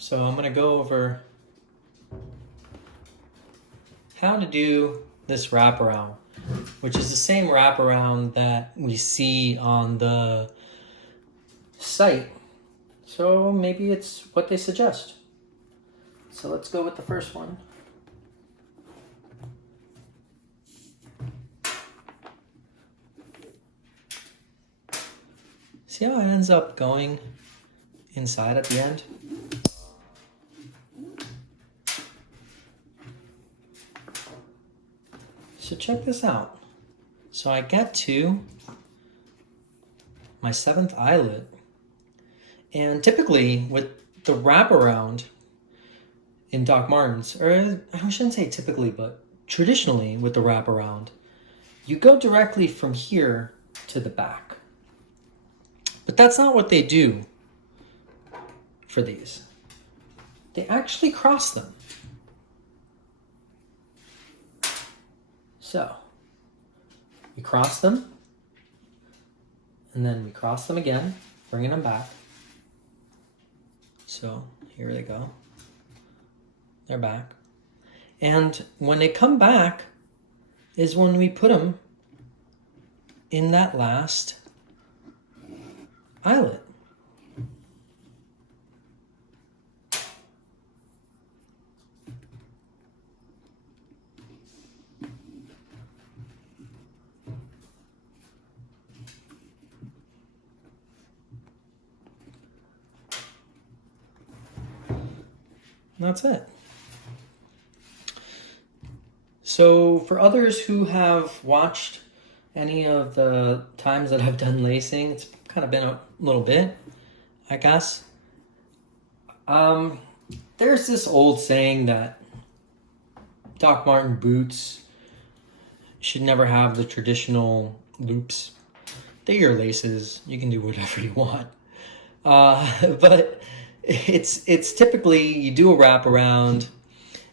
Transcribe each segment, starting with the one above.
So I'm going to go over how to do this wraparound, which is the same wraparound that we see on the site. So maybe it's what they suggest. So let's go with the first one. See how it ends up going inside at the end? So check this out. So I get to my 7th eyelet, and typically with the wraparound in Doc Martens, or I shouldn't say typically, but traditionally with the wraparound, you go directly from here to the back. But that's not what they do for these. They actually cross them. So we cross them, and then we cross them again, bringing them back. So here they go. They're back. And when they come back is when we put them in that last eyelet. And that's it. So for others who have watched any of the times that I've done lacing, it's kind of been a little bit, I guess. There's this old saying that Doc Marten boots should never have the traditional loops. They're your laces. You can do whatever you want. But it's typically you do a wraparound,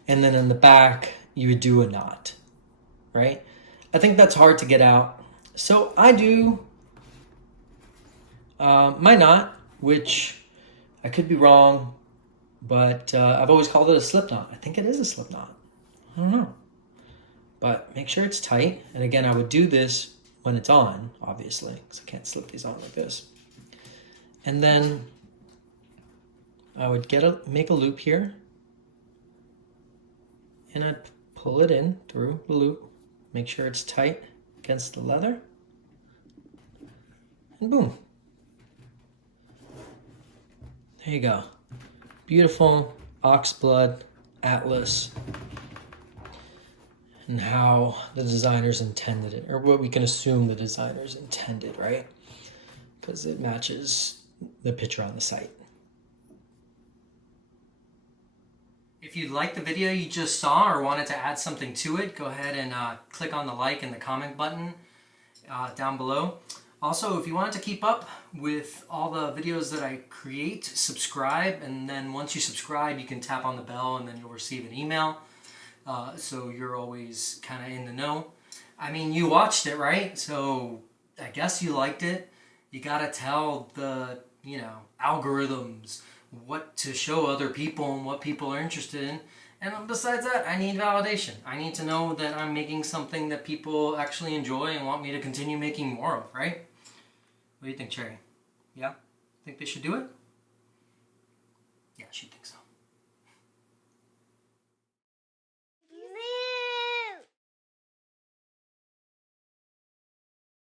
and then in the back you would do a knot, right? I think that's hard to get out. So I do my knot, which I could be wrong, but I've always called it a slip knot. I think it is a slip knot. I don't know. But make sure it's tight. And again, I would do this when it's on, obviously, because I can't slip these on like this. And then I would make a loop here, and I'd pull it in through the loop, make sure it's tight against the leather, and boom. There you go. Beautiful oxblood Atlas, and how the designers intended it, or what we can assume the designers intended, right? Because it matches the picture on the site. If you liked the video you just saw or wanted to add something to it, go ahead and click on the like and the comment button down below. Also, if you wanted to keep up with all the videos that I create, subscribe, and then once you subscribe you can tap on the bell and then you'll receive an email, so you're always kind of in the know. I mean, you watched it, right? So I guess you liked it. You gotta tell the, algorithms what to show other people and what people are interested in. And besides that, I need validation. I need to know that I'm making something that people actually enjoy and want me to continue making more of, right? What do you think, Cherry? Yeah? Think they should do it? Yeah, she thinks so.